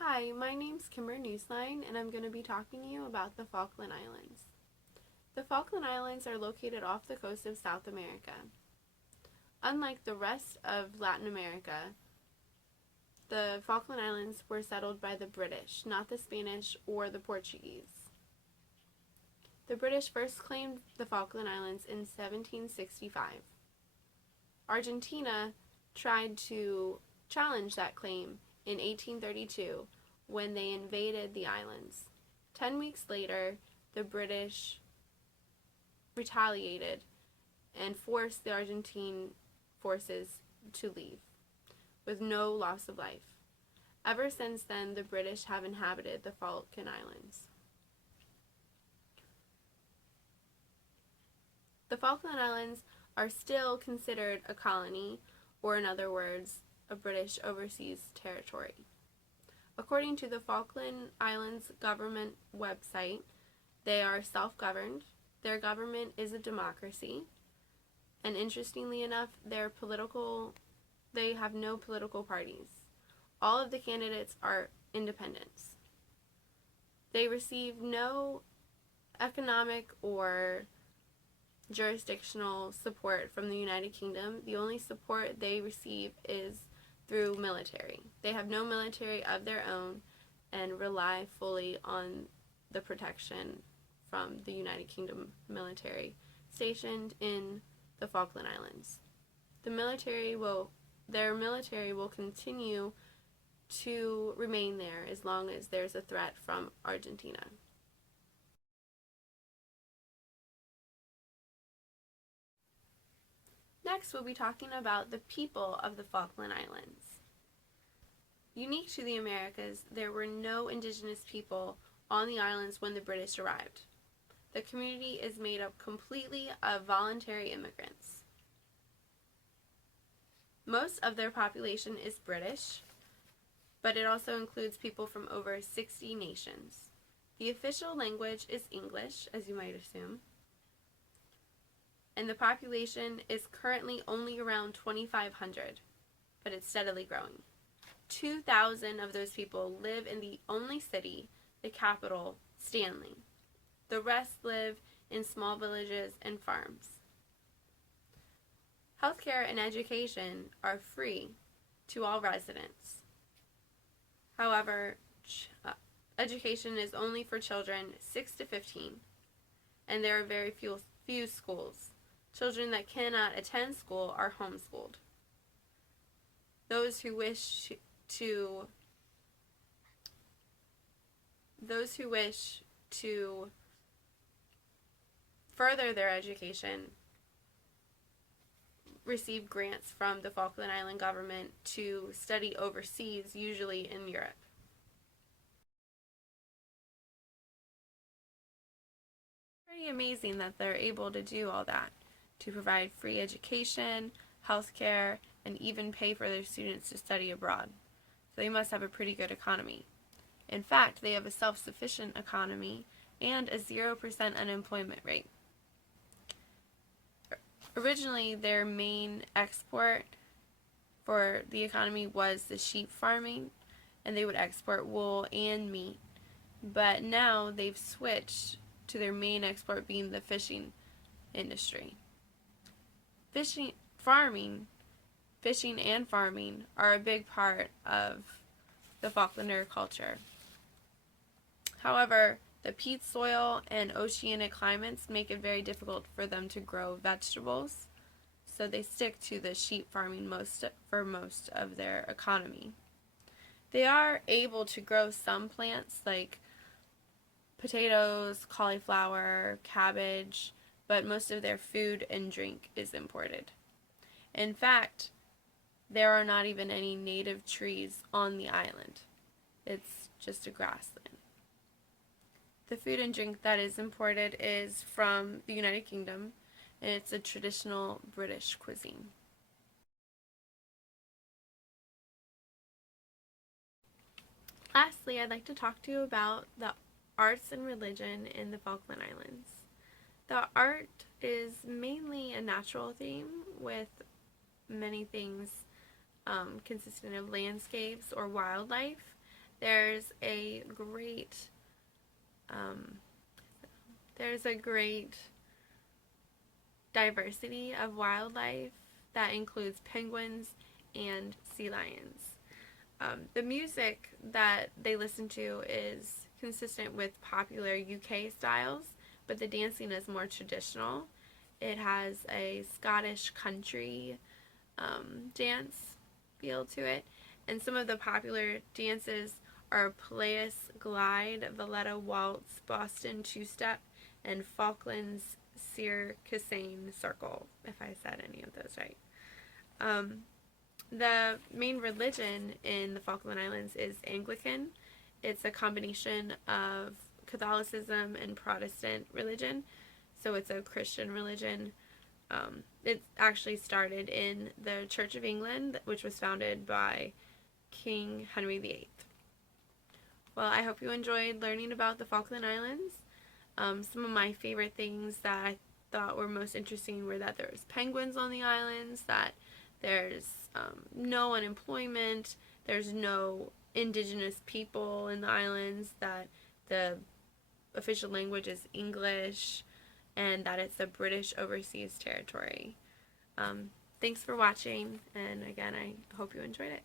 Hi, my name's Kimber Newsline, and I'm going to be talking to you about the Falkland Islands. The Falkland Islands are located off the coast of South America. Unlike the rest of Latin America, the Falkland Islands were settled by the British, not the Spanish or the Portuguese. The British first claimed the Falkland Islands in 1765. Argentina tried to challenge that claim in 1832 when they invaded the islands. 10 weeks later, the British retaliated and forced the Argentine forces to leave, with no loss of life. Ever since then, the British have inhabited the Falkland Islands. The Falkland Islands are still considered a colony, or in other words, a British overseas territory. According to the Falkland Islands government website, they are self-governed. Their government is a democracy, and interestingly enough, they have no political parties. All of the candidates are independents. They receive no economic or jurisdictional support from the United Kingdom. The only support they receive is through military. They have no military of their own and rely fully on the protection from the United Kingdom military stationed in the Falkland Islands. Their military will continue to remain there as long as there's a threat from Argentina. Next, we'll be talking about the people of the Falkland Islands. Unique to the Americas, there were no indigenous people on the islands when the British arrived. The community is made up completely of voluntary immigrants. Most of their population is British, but it also includes people from over 60 nations. The official language is English, as you might assume, and the population is currently only around 2,500, but it's steadily growing. 2,000 of those people live in the only city, the capital, Stanley. The rest live in small villages and farms. Healthcare and education are free to all residents. However, education is only for children 6 to 15, and there are very few schools. Children that cannot attend school are homeschooled. Those who wish to further their education receive grants from the Falkland Island government to study overseas, usually in Europe. Pretty amazing that they're able to do all that, to provide free education, healthcare, and even pay for their students to study abroad. So they must have a pretty good economy. In fact, they have a self-sufficient economy and a 0% unemployment rate. Originally, their main export for the economy was the sheep farming, and they would export wool and meat. But now they've switched to their main export being the fishing industry. Fishing and farming are a big part of the Falklander culture. However, the peat soil and oceanic climates make it very difficult for them to grow vegetables, so they stick to the sheep farming for most of their economy. They are able to grow some plants like potatoes, cauliflower, cabbage, but most of their food and drink is imported. In fact, there are not even any native trees on the island. It's just a grassland. The food and drink that is imported is from the United Kingdom, and it's a traditional British cuisine. Lastly, I'd like to talk to you about the arts and religion in the Falkland Islands. The art is mainly a natural theme, with many things consisting of landscapes or wildlife, There's a great um, there's a great diversity of wildlife that includes penguins and sea lions. The music that they listen to is consistent with popular UK styles, but the dancing is more traditional. It has a Scottish country dance feel to it, and some of the popular dances are Peleus Glide, Valletta Waltz, Boston Two Step, and Falklands Circasian Circle, if I said any of those right. The main religion in the Falkland Islands is Anglican. It's a combination of Catholicism and Protestant religion, so it's a Christian religion. It actually started in the Church of England, which was founded by King Henry VIII. Well, I hope you enjoyed learning about the Falkland Islands. Some of my favorite things that I thought were most interesting were that there's penguins on the islands, that there's no unemployment, there's no indigenous people in the islands, that the official language is English, and that it's a British overseas territory. Thanks for watching, and again, I hope you enjoyed it.